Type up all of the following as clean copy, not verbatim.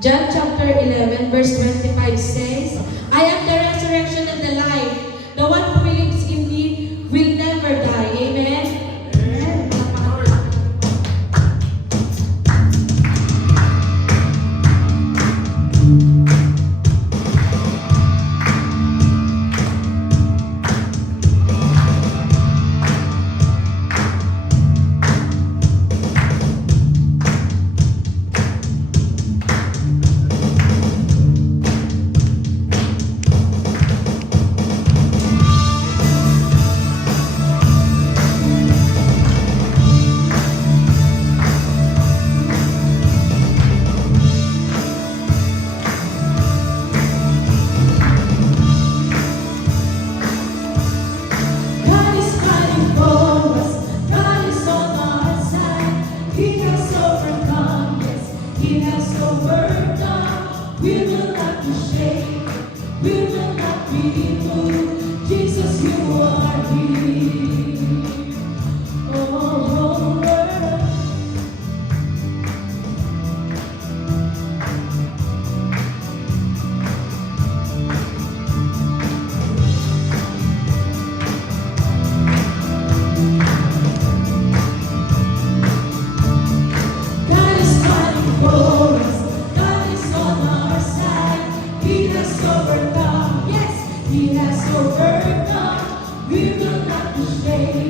John chapter 11, verse 25 says, I am the resurrection and the life. The one who believes in me will never die. Amen? We will not be shaken, we will not be moved. Jesus, you are here. Oh, Lord. God is fighting for us. God is on our side. He has overcome. Yes, He has overcome. We will not be shaken.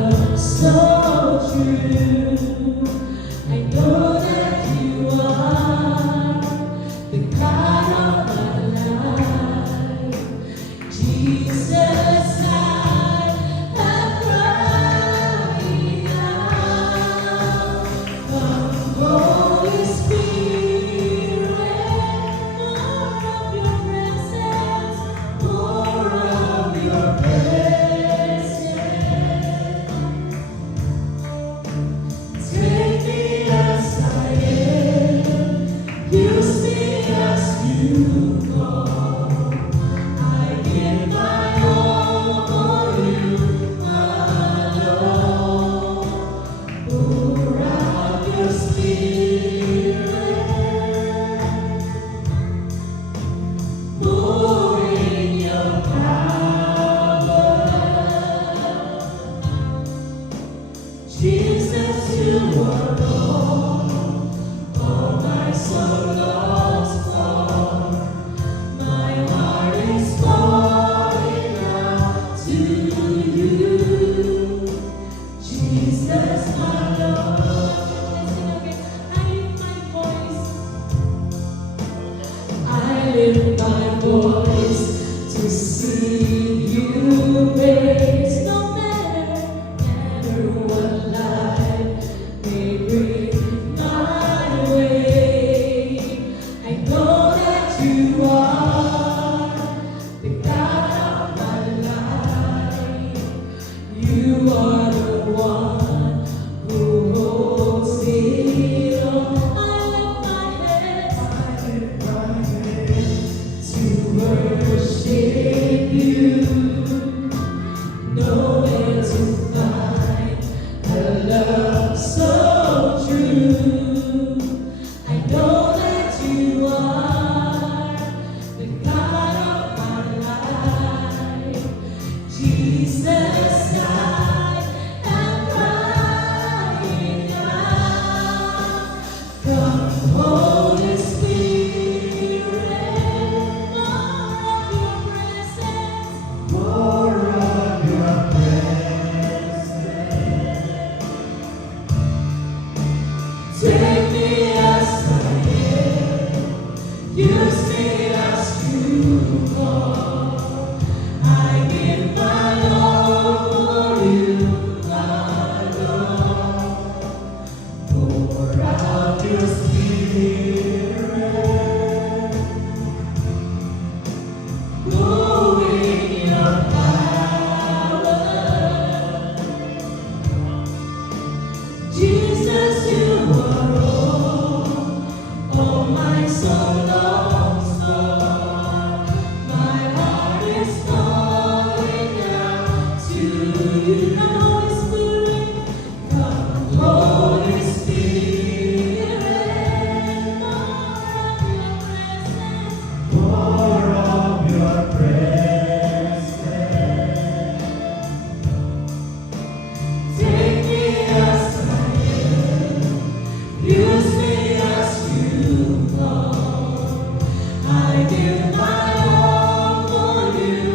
love so true. I know that you are the God of my life. Jesus, I am crying out. Come, Holy Spirit, more of your presence, more of your presence. Take me as I am, use me as you call. I give my all for you alone. Pour out your spirit, pour in your power. Jesus, you are all my soul longs for. My heart is calling out to you. Jesus, my Lord. I lift my voice to sing you praise. No matter what life may bring my way. I know that you are the God of my life. You are the one who holds it all. I lift my hands to worship you. Nowhere to find a love so true. I know that you are the God of my life. Jesus, I am crying out. Come, Holy Spirit, more of your presence, more of your presence. Take me as I am, use me as you call. I give my all for you alone. Pour out your spirit, blow in your power. Jesus, you are all my soul longs for. My heart is calling out to you. Holy Spirit, come, Holy Spirit, more of your presence. Take me as I am, use me as you call. I give my all for you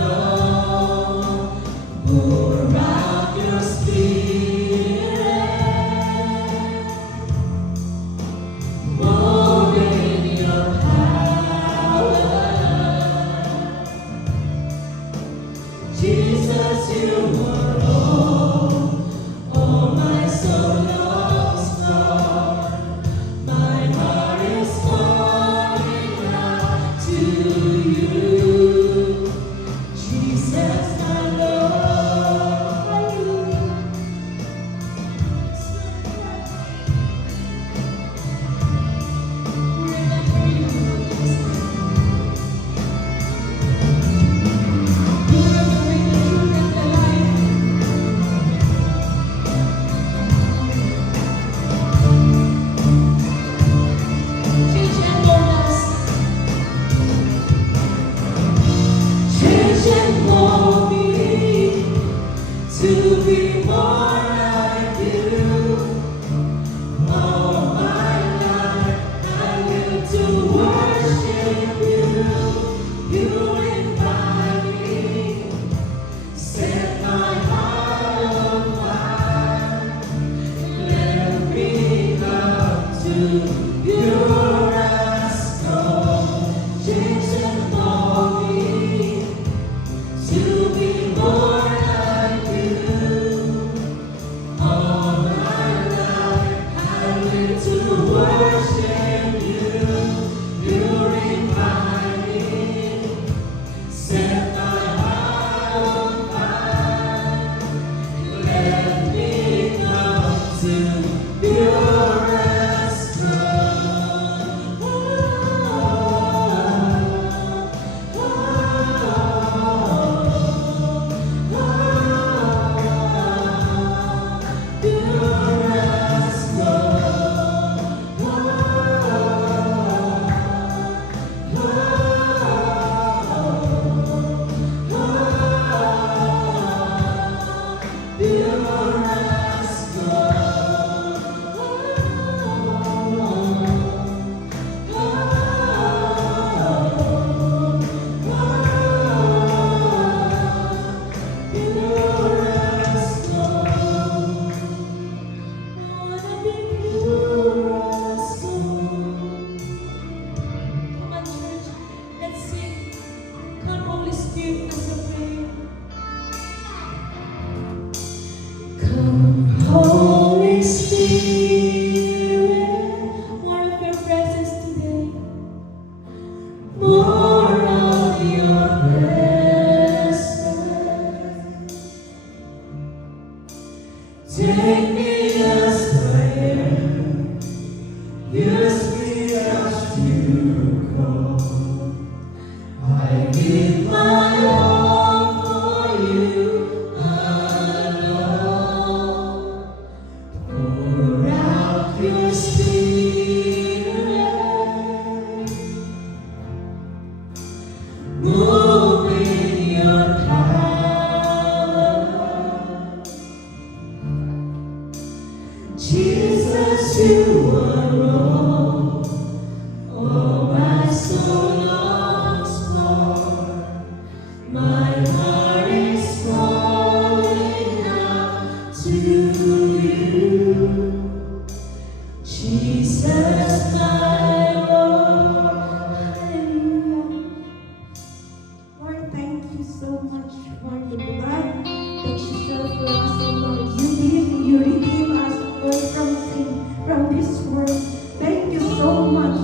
alone. Pour out your spirit, more in your power. Jesus, you are all my soul longs for. My heart is calling out to you. Jesus, my Lord. Remember you. You are the way, the truth, and the life. Change and mold us. Change and mold me to be more like you. All my life I live to worship you. You invite me, set my heart Take me as I am. Use me as you call. I give my all for you alone. Pour out your spirit. Move in your power. Jesus, you are all. Oh, my soul longs for. My heart is calling out to you. Jesus, my Lord. Hallelujah. Lord, thank you so much for the blood that you shed for us, and Lord. You redeem us, Lord, from sin, from this world. Thank you so much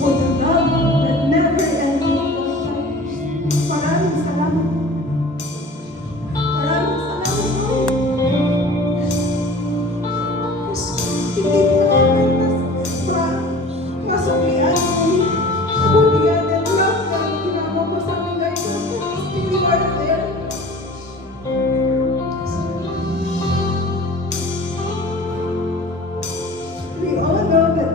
for the love that never ends. Maraming salamat. Maraming salamat, Lord. Hindi ko namin masabihan ang kabulian and love na ginawa mo sa amin, Lord. Still you are there. We all know that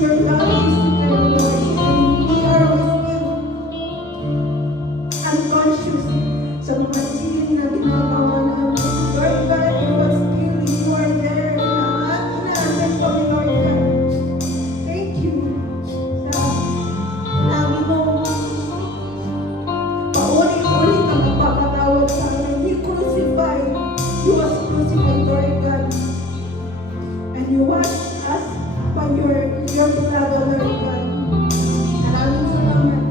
your love is eternal, Lord, and we are still unconscious sa mga sin na ginagawa namin. Lord God, but still you are there. Inaanay kami, Lord God. Thank you sa namin mo paulit-ulit ang napapatawad sa amin. You crucified. You was crucified, Lord God. And you wash us by your blood, O Lord God. Maraming salamat.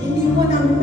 Hindi mo namin